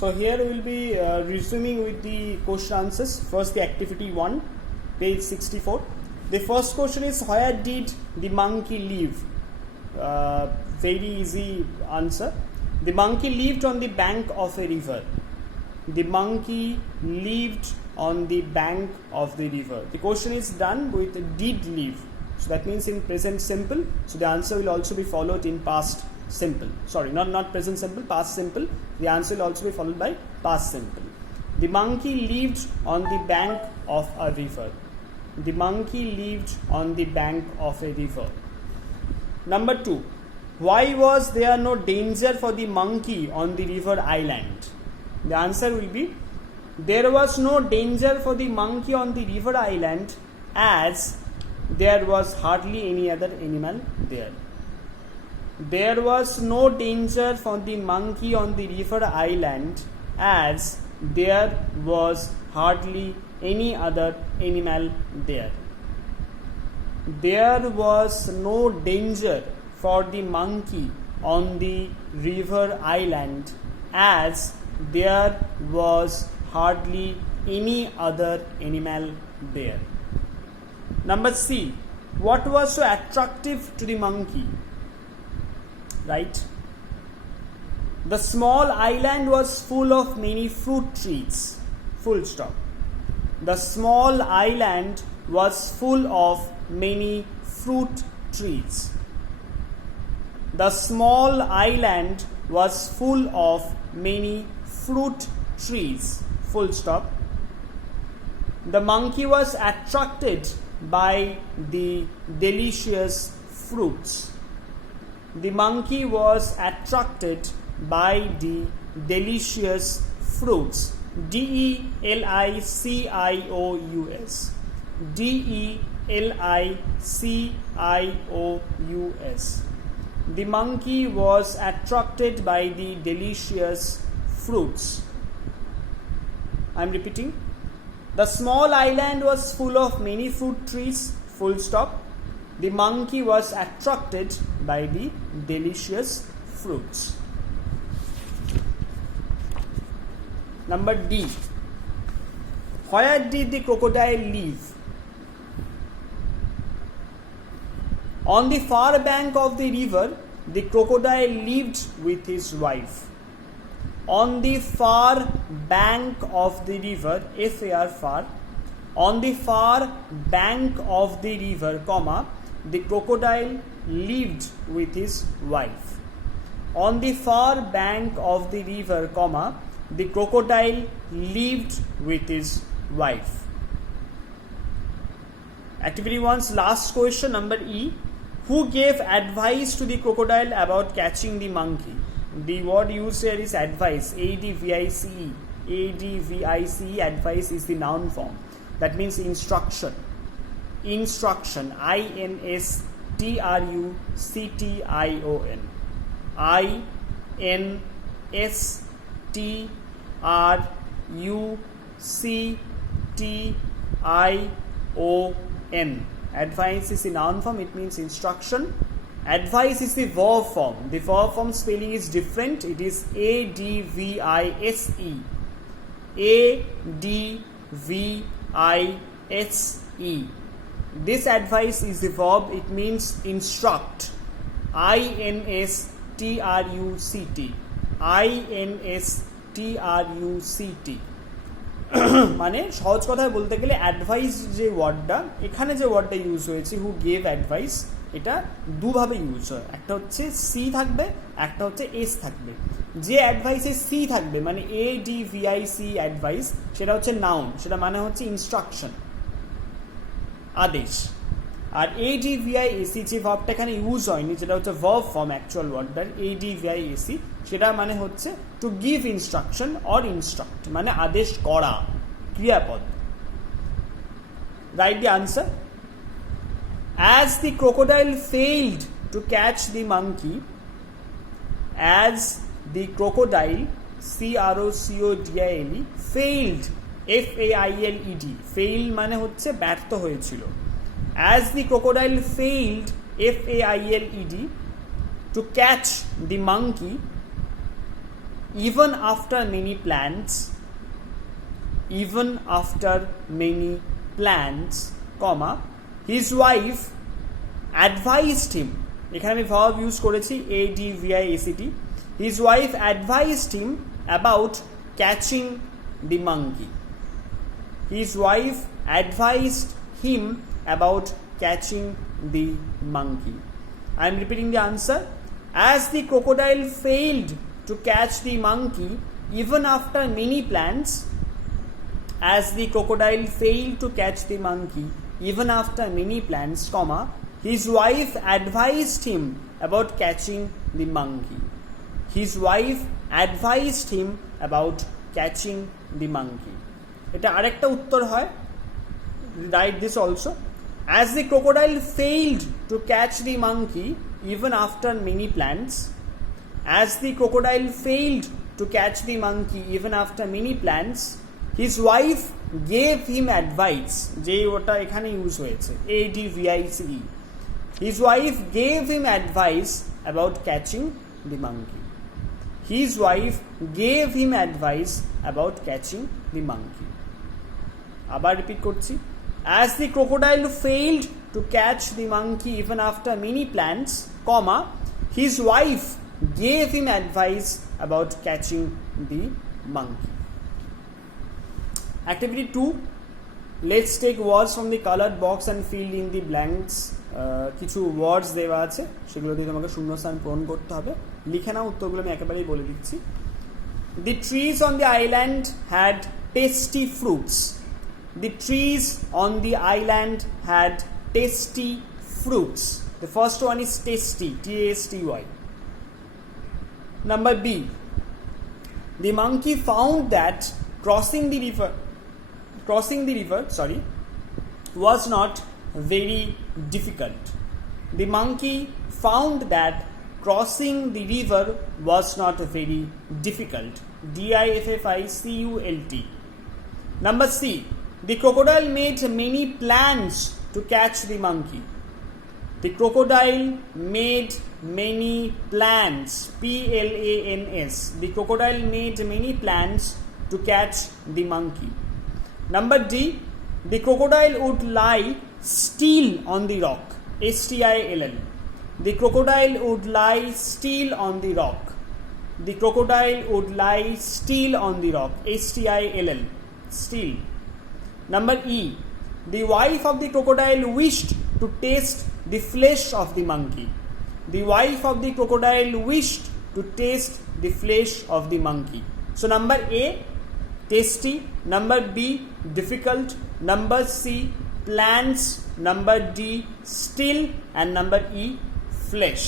So here we will be resuming with the question answers. First the activity 1, page 64. The first question is, where did the monkey live? Very easy answer. The monkey lived on the bank of a river. The monkey lived on the bank of the river. The question is done with did live. So that means in present simple. So the answer will also be followed in past simple. Sorry, not present simple, past simple. The answer will also be followed by past simple. The monkey lived on the bank of a river. The monkey lived on the bank of a river. Number 2. Why was there no danger for the monkey on the river island? The answer will be, there was no danger for the monkey on the river island as there was hardly any other animal there. There was no danger for the monkey on the river island as there was hardly any other animal there. There was no danger for the monkey on the river island as there was hardly any other animal there. Number C. What was so attractive to the monkey? Right? The small island was full of many fruit trees. Full stop. The small island was full of many fruit trees. The small island was full of many fruit trees. Full stop. The monkey was attracted by the delicious fruits. The monkey was attracted by the delicious fruits. DELICIOUS. DELICIOUS. The monkey was attracted by the delicious fruits. I am repeating. The small island was full of many fruit trees. Full stop. The monkey was attracted by the delicious fruits. Number D. Where did the crocodile live? On the far bank of the river, the crocodile lived with his wife. On the far bank of the river, FAR far, on the far bank of the river, comma, the crocodile lived with his wife. On the far bank of the river, comma, the crocodile lived with his wife. Activity 1's last question, number E. Who gave advice to the crocodile about catching the monkey? The word used here is advice. ADVICE. ADVICE, advice is the noun form. That means instruction. Instruction. INSTRUCTION. INSTRUCTION. Advice is the noun form, it means instruction. Advice is the verb form. The verb form spelling is different. It is ADVISE. ADVISE. This advice is the verb, it means instruct. INSTRUCT. INSTRUCT. মানে সহজ কথায় বলতে গেলে advice যে ওয়ার্ডটা, এখানে যে ওয়ার্ডটা ইউজ হয়েছে হু গেভ অ্যাডভাইস, এটা দুভাবে ইউজ হয়। একটা হচ্ছে সি থাকবে, একটা হচ্ছে এস থাকবে। যে অ্যাডভাইসে সি থাকবে মানে ADVIC অ্যাডভাইস, সেটা হচ্ছে নাউন, সেটা মানে হচ্ছে ইনস্ট্রাকশন, আদেশ। আর ADVIAC যে ভার্বটা এখানে ইউজ হয়নি, যেটা হচ্ছে ভার্ব ফর্ম অ্যাকচুয়াল ওয়ার্ডটার, ADVIAC, সেটা মানে হচ্ছে to give instruction or instruct, মানে আদেশ করা, ক্রিয়াপদ। Right the answer. As the crocodile failed to catch the monkey, as the crocodile, CROCODILE, failed, FAILED, fail মানে হচ্ছে ব্যর্থ হয়েছিল। As the crocodile failed, FAILED, to catch the monkey, even after many plans, comma, his wife advised him, এখানে আমি verb use করেছি advict, his wife advised him about catching the monkey. His wife advised him about catching the monkey. I am repeating the answer. As the crocodile failed to catch the monkey even after many plans, as the crocodile failed to catch the monkey even after many plans, comma, his wife advised him about catching the monkey. His wife advised him about catching the monkey. এটা আরেকটা উত্তর হয়, write this also. As the crocodile failed to catch the monkey even after many plans, as the crocodile failed to catch the monkey even after many plans, his wife gave him advice, যে ওটা এখানে use হয়েছে advice. His wife gave him advice about catching the monkey. His wife gave him advice about catching the monkey. আবার repeat করছি, as the crocodile failed to catch the monkey even after many plans, comma, his wife gave him advice about catching the monkey. Activity 2, let's take words from the colored box and fill in the blanks. কিছু ওয়ার্ডস দেওয়া আছে, সেগুলো দিয়ে তোমাকে শূন্যস্থান পূরণ করতে হবে। লিখে নাও উত্তরগুলো, আমি একেবারেই বলে দিচ্ছি। The trees on the island had tasty fruits. The trees on the island had tasty fruits. The first one is tasty, tasty. Number B, the monkey found that crossing the river was not very difficult. The monkey found that crossing the river was not very difficult. difficult. Number C, the crocodile made many plans to catch the monkey. The crocodile made many plans, plans. The crocodile made many plans to catch the monkey. Number D, the crocodile would lie still on the rock, still. The crocodile would lie still on the rock. The crocodile would lie still on the rock, still, still. Number E, the wife of the crocodile wished to taste the flesh of the monkey. The wife of the crocodile wished to taste the flesh of the monkey. So number A, tasty. Number B, difficult. Number C, plants. Number D, still. And number E, flesh.